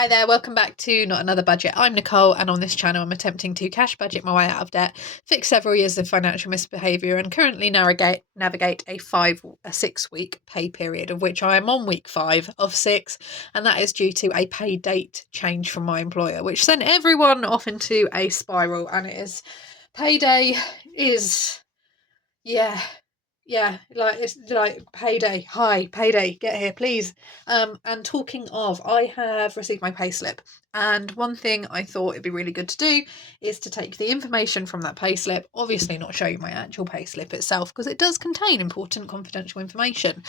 Hi there, welcome back to Not Another Budget. I'm Nicole, and on this channel I'm attempting to cash budget my way out of debt, fix several years of financial misbehaviour, and currently navigate a 6-week pay period, of which I am on week 5 of 6, and that is due to a pay date change from my employer, which sent everyone off into a spiral. And payday is, it's like payday. Hi, payday, get here, please. And talking of, I have received my payslip, and one thing I thought it'd be really good to do is to take the information from that payslip, obviously not show you my actual payslip itself because it does contain important confidential information,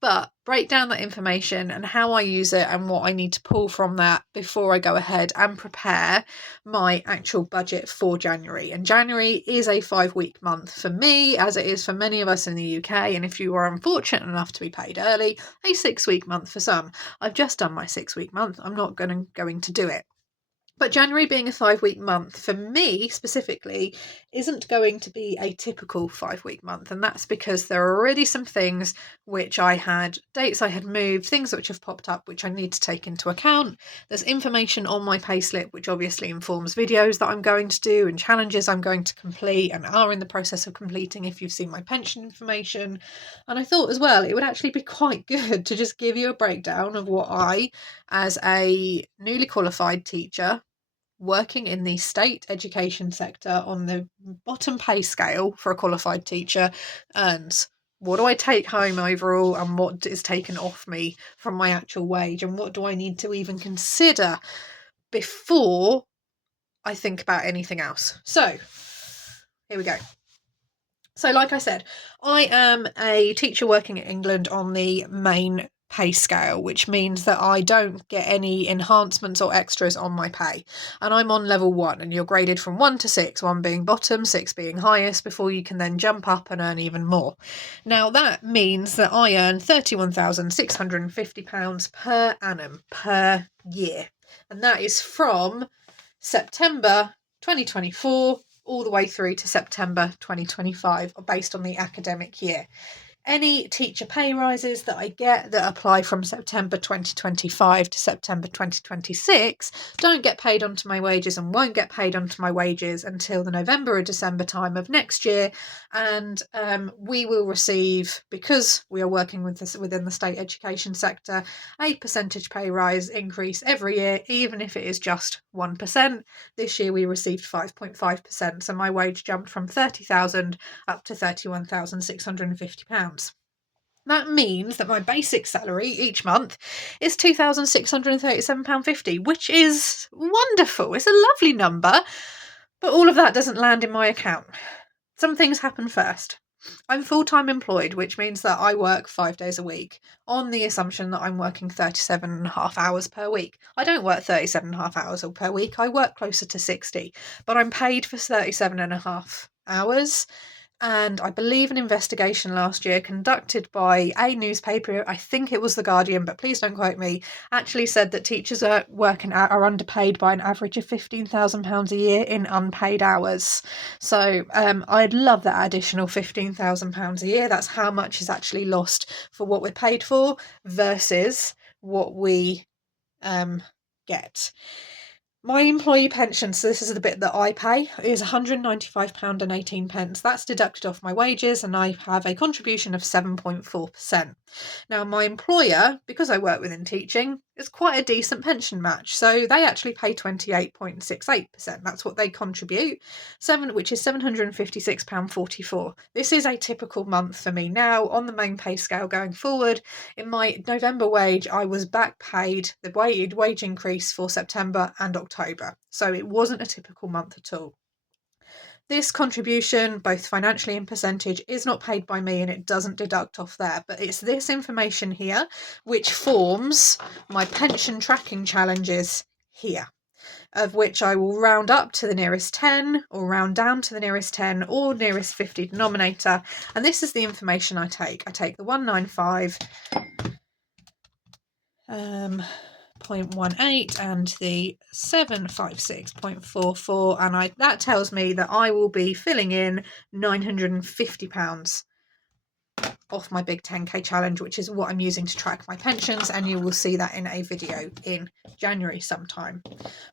but break down that information and how I use it and what I need to pull from that before I go ahead and prepare my actual budget for January. And January is a 5-week month for me, as it is for many of us in the UK, and if you are unfortunate enough to be paid early, a 6-week month for some. I've just done my 6-week month. I'm not going to do it. But January being a 5-week month, for me specifically, isn't going to be a typical 5-week month. And that's because there are already some things which dates I had moved, things which have popped up which I need to take into account. There's information on my payslip which obviously informs videos that I'm going to do and challenges I'm going to complete and are in the process of completing if you've seen my pension information. And I thought as well it would actually be quite good to just give you a breakdown of what I, as a newly qualified teacher, working in the state education sector on the bottom pay scale for a qualified teacher, earns. What do I take home overall, and what is taken off me from my actual wage, and what do I need to even consider before I think about anything else? So here we go. So like I said, I am a teacher working in England on the main pay scale, which means that I don't get any enhancements or extras on my pay. And I'm on level 1, and you're graded from 1 to 6, 1 being bottom, 6 being highest, before you can then jump up and earn even more. Now that means that I earn £31,650 per annum per year. And that is from September 2024 all the way through to September 2025, based on the academic year. Any teacher pay rises that I get that apply from September 2025 to September 2026 don't get paid onto my wages and won't get paid onto my wages until the November or December time of next year. And we will receive, because we are working within the state education sector, a percentage pay rise increase every year, even if it is just 1%. This year we received 5.5%, so my wage jumped from £30,000 up to £31,650. That means that my basic salary each month is £2,637.50, which is wonderful. It's a lovely number, but all of that doesn't land in my account. Some things happen first. I'm full-time employed, which means that I work 5 days a week on the assumption that I'm working 37.5 hours per week. I don't work 37.5 hours per week. I work closer to 60, but I'm paid for 37.5 hours. And I believe an investigation last year conducted by a newspaper, I think it was The Guardian, but please don't quote me, actually said that teachers are underpaid by an average of £15,000 a year in unpaid hours. So I'd love that additional £15,000 a year. That's how much is actually lost for what we're paid for versus what we get. My employee pension, so this is the bit that I pay, is £195.18. That's deducted off my wages, and I have a contribution of 7.4%. Now, my employer, because I work within teaching, is quite a decent pension match. So they actually pay 28.68%. That's what they contribute, which is £756.44. This is a typical month for me now on the main pay scale going forward. In my November wage, I was back paid the wage increase for September and October. So it wasn't a typical month at all. This contribution, both financially and percentage, is not paid by me, and it doesn't deduct off there. But it's this information here which forms my pension tracking challenges here, of which I will round up to the nearest 10 or round down to the nearest 10 or nearest 50 denominator. And this is the information I take. I take the 195 0.18 and the 756.44, and that tells me that I will be filling in £950 off my big 10k challenge, which is what I'm using to track my pensions, and you will see that in a video in January sometime.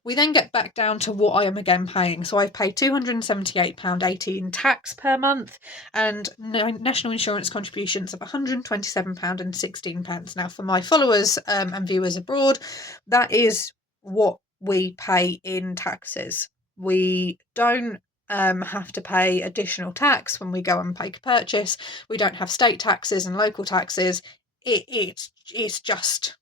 We then get back down to what I am again paying. So I've paid £278.80 in tax per month and national insurance contributions of £127.16. Now, for my followers and viewers abroad, that is what we pay in taxes. We don't have to pay additional tax when we go and make a purchase. We don't have state taxes and local taxes. It's just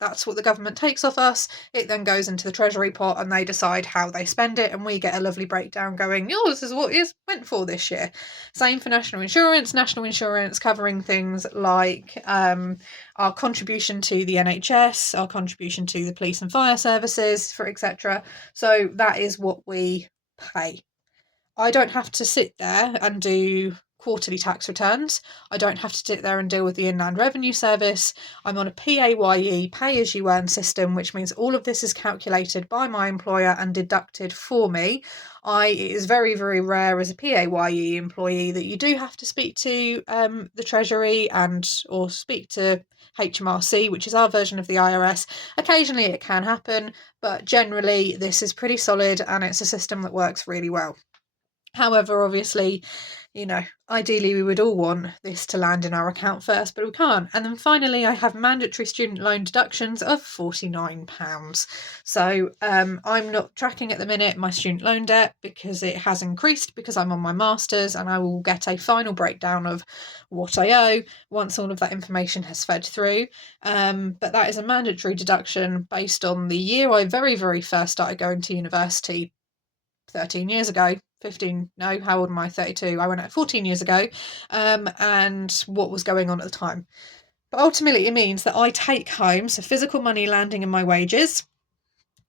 that's what the government takes off us. It then goes into the treasury pot and they decide how they spend it, and we get a lovely breakdown going, this is what is went for this year. Same for national insurance covering things like our contribution to the NHS, our contribution to the police and fire services, for etc. So that is what we pay. I don't have to sit there and do quarterly tax returns. I don't have to sit there and deal with the Inland Revenue Service. I'm on a PAYE, pay as you earn system, which means all of this is calculated by my employer and deducted for me. It is very, very rare as a PAYE employee that you do have to speak to the Treasury or speak to HMRC, which is our version of the IRS. Occasionally it can happen, but generally this is pretty solid and it's a system that works really well. However, obviously, ideally we would all want this to land in our account first, but we can't. And then finally, I have mandatory student loan deductions of £49. So I'm not tracking at the minute my student loan debt because it has increased because I'm on my master's, and I will get a final breakdown of what I owe once all of that information has fed through. But that is a mandatory deduction based on the year I very, very first started going to university 13 years ago. 15, no, how old am I? 32. I went out 14 years ago, and what was going on at the time. But ultimately it means that I take home, so physical money landing in my wages,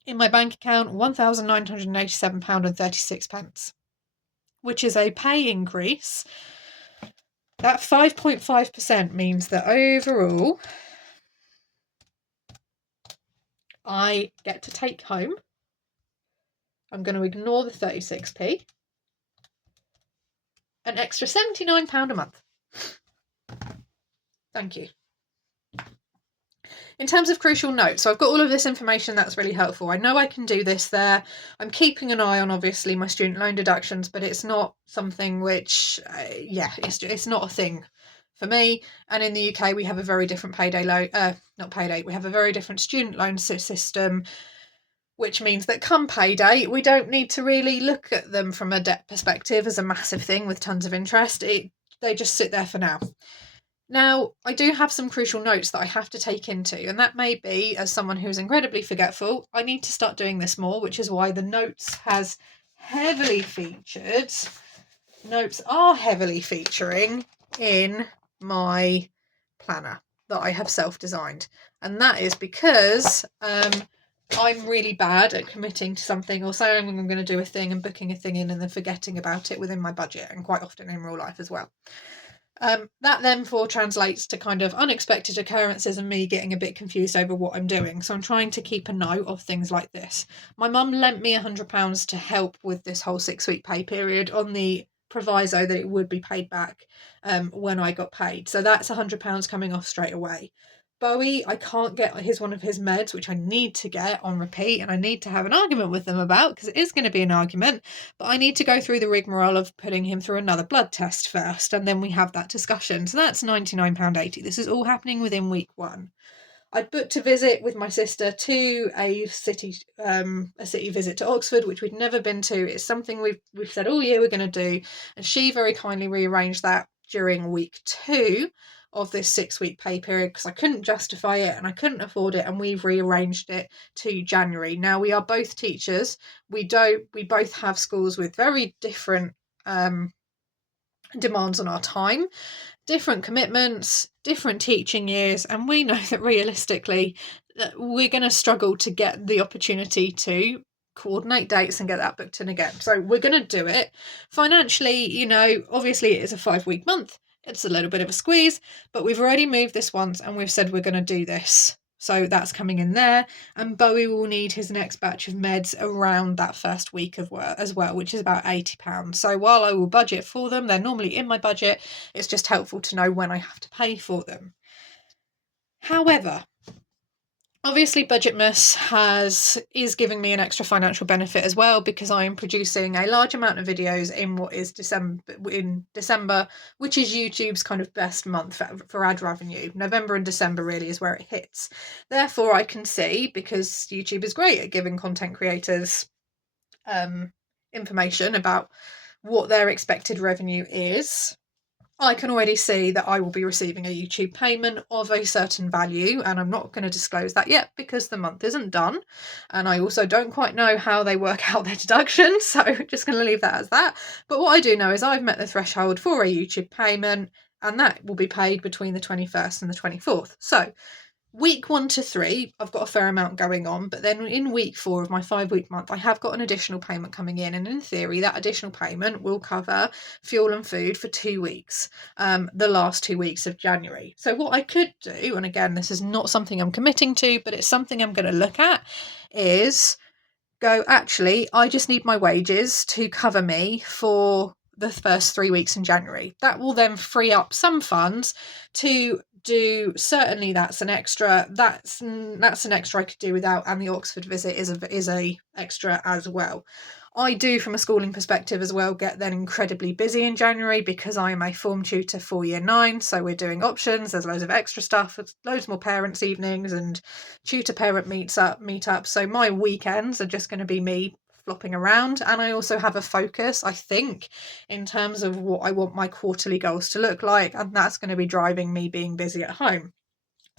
in my bank account, £1,987.36, which is a pay increase. That 5.5% means that overall I get to take home, I'm going to ignore the 36p, an extra £79 a month. Thank you. In terms of crucial notes, so I've got all of this information that's really helpful. I know I can do this there. I'm keeping an eye on, obviously, my student loan deductions, but it's not something which, it's not a thing for me. And in the UK, we have a very different we have a very different student loan system, which means that come payday, we don't need to really look at them from a debt perspective as a massive thing with tons of interest. They just sit there for now. Now, I do have some crucial notes that I have to take into, and that may be, as someone who's incredibly forgetful, I need to start doing this more, which is why the notes has heavily featured. Notes are heavily featuring in my planner that I have self-designed. And that is because I'm really bad at committing to something or saying I'm going to do a thing and booking a thing in and then forgetting about it within my budget, and quite often in real life as well. That then translates to kind of unexpected occurrences and me getting a bit confused over what I'm doing. So I'm trying to keep a note of things like this. My mum lent me £100 to help with this whole 6-week pay period on the proviso that it would be paid back when I got paid. So that's £100 coming off straight away. Bowie, I can't get one of his meds, which I need to get on repeat, and I need to have an argument with them about, because it is going to be an argument, but I need to go through the rigmarole of putting him through another blood test first, and then we have that discussion. So that's £99.80. This is all happening within week 1. I'd booked a visit with my sister to a city visit to Oxford, which we'd never been to. It's something we've said all year we're going to do, and she very kindly rearranged that during week 2 of this 6-week pay period because I couldn't justify it and I couldn't afford it, and we've rearranged it to January. Now, we are both teachers. We both have schools with very different demands on our time, different commitments, different teaching years, and we know that realistically that we're going to struggle to get the opportunity to coordinate dates and get that booked in again. So we're going to do it. Financially, obviously it is a 5-week month. It's a little bit of a squeeze, but we've already moved this once and we've said we're going to do this. So that's coming in there. And Bowie will need his next batch of meds around that first week of work as well, which is about £80. So while I will budget for them, they're normally in my budget. It's just helpful to know when I have to pay for them. However, obviously Budgetmas is giving me an extra financial benefit as well, because I am producing a large amount of videos in what is December, which is YouTube's kind of best month for ad revenue. November and December really is where it hits. Therefore, I can see, because YouTube is great at giving content creators information about what their expected revenue is, I can already see that I will be receiving a YouTube payment of a certain value, and I'm not going to disclose that yet because the month isn't done, and I also don't quite know how they work out their deductions, so just going to leave that as that. But what I do know is I've met the threshold for a YouTube payment, and that will be paid between the 21st and the 24th. So week 1 to 3, I've got a fair amount going on, but then in week 4 of my 5-week month, I have got an additional payment coming in, and in theory, that additional payment will cover fuel and food for 2 weeks, the last 2 weeks of January. So what I could do, and again, this is not something I'm committing to, but it's something I'm going to look at, is go, actually, I just need my wages to cover me for the first 3 weeks in January. That will then free up some funds to do, certainly that's an extra I could do without, and the Oxford visit is a extra as well. I do, from a schooling perspective as well, get then incredibly busy in January because I am a form tutor for year 9, so we're doing options, there's loads of extra stuff, loads more parents' evenings and tutor parent meetups, so my weekends are just going to be me flopping around. And I also have a focus, I think, in terms of what I want my quarterly goals to look like, and that's going to be driving me being busy at home.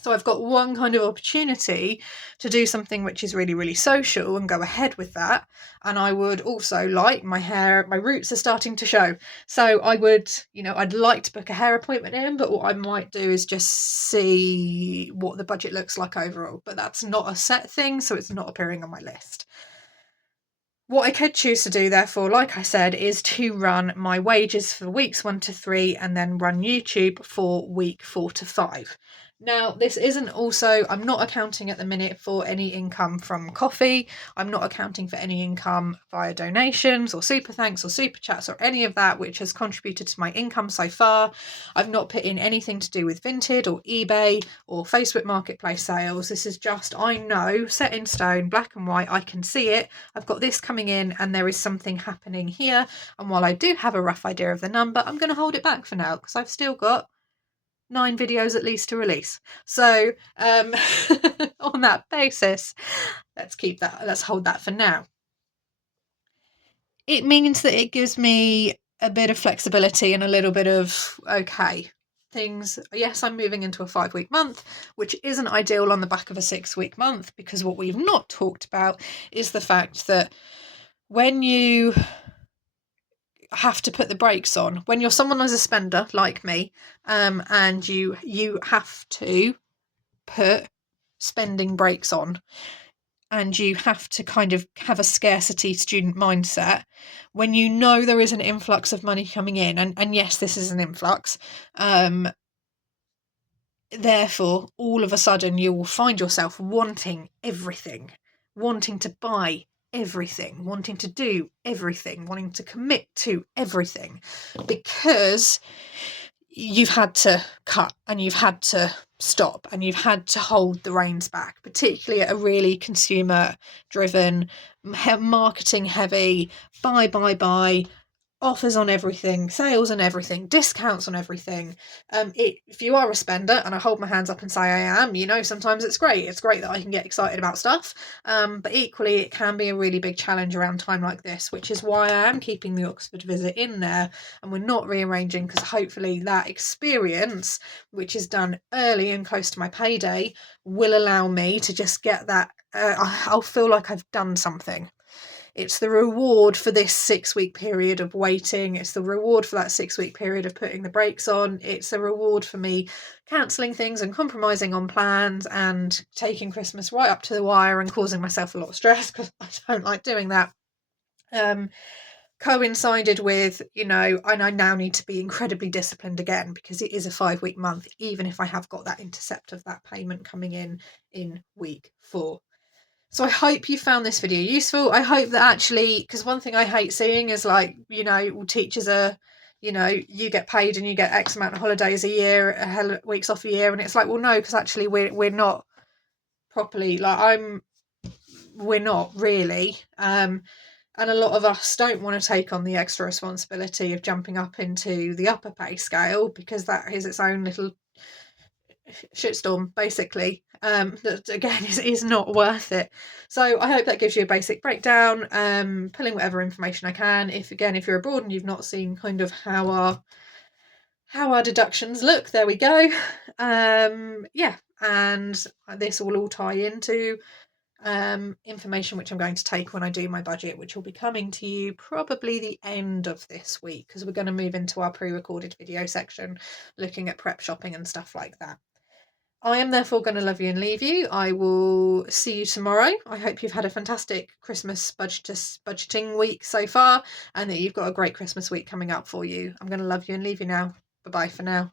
So I've got one kind of opportunity to do something which is really, really social and go ahead with that. And I would also like my roots are starting to show. So I would, I'd like to book a hair appointment in, but what I might do is just see what the budget looks like overall. But that's not a set thing, so it's not appearing on my list. What I could choose to do, therefore, like I said, is to run my wages for weeks 1 to 3 and then run YouTube for week 4 to 5. Now, this isn't also, I'm not accounting at the minute for any income from coffee. I'm not accounting for any income via donations or super thanks or super chats or any of that, which has contributed to my income so far. I've not put in anything to do with Vinted or eBay or Facebook Marketplace sales. This is just, I know, set in stone, black and white. I can see it. I've got this coming in and there is something happening here. And while I do have a rough idea of the number, I'm going to hold it back for now because I've still got 9 videos at least to release. So on that basis, let's hold that for now. It means that it gives me a bit of flexibility and a little bit of, okay, things, yes, I'm moving into a 5-week month, which isn't ideal on the back of a 6-week month, because what we've not talked about is the fact that when you have to put the brakes on, when you're someone who's a spender like me, and you have to put spending brakes on, and you have to kind of have a scarcity student mindset, when you know there is an influx of money coming in, and yes, this is an influx, therefore all of a sudden you will find yourself wanting everything, wanting to buy everything, wanting to do everything, wanting to commit to everything, because you've had to cut and you've had to stop and you've had to hold the reins back, particularly at a really consumer driven, marketing heavy, buy, offers on everything, sales on everything, discounts on everything. If you are a spender, and I hold my hands up and say I am, sometimes it's great that I can get excited about stuff, but equally it can be a really big challenge around time like this, which is why I am keeping the Oxford visit in there and we're not rearranging, because hopefully that experience, which is done early and close to my payday, will allow me to just get that, I'll feel like I've done something. It's the reward for this 6-week period of waiting. It's the reward for that 6-week period of putting the brakes on. It's a reward for me cancelling things and compromising on plans and taking Christmas right up to the wire and causing myself a lot of stress, because I don't like doing that. coincided with, and I now need to be incredibly disciplined again because it is a 5-week month, even if I have got that intercept of that payment coming in week 4. So I hope you found this video useful. I hope that actually, because one thing I hate seeing is teachers are, you get paid and you get X amount of holidays a year, weeks off a year, and it's like, well, no, because actually we're not properly, we're not really. And a lot of us don't want to take on the extra responsibility of jumping up into the upper pay scale because that is its own little shitstorm, basically. That again is not worth it. So I hope that gives you a basic breakdown. Pulling whatever information I can. If you're abroad and you've not seen kind of how our deductions look, there we go. Yeah, and this will all tie into information which I'm going to take when I do my budget, which will be coming to you probably the end of this week, because we're going to move into our pre-recorded video section looking at prep shopping and stuff like that. I am therefore going to love you and leave you. I will see you tomorrow. I hope you've had a fantastic Christmas budgeting week so far, and that you've got a great Christmas week coming up for you. I'm going to love you and leave you now. Bye-bye for now.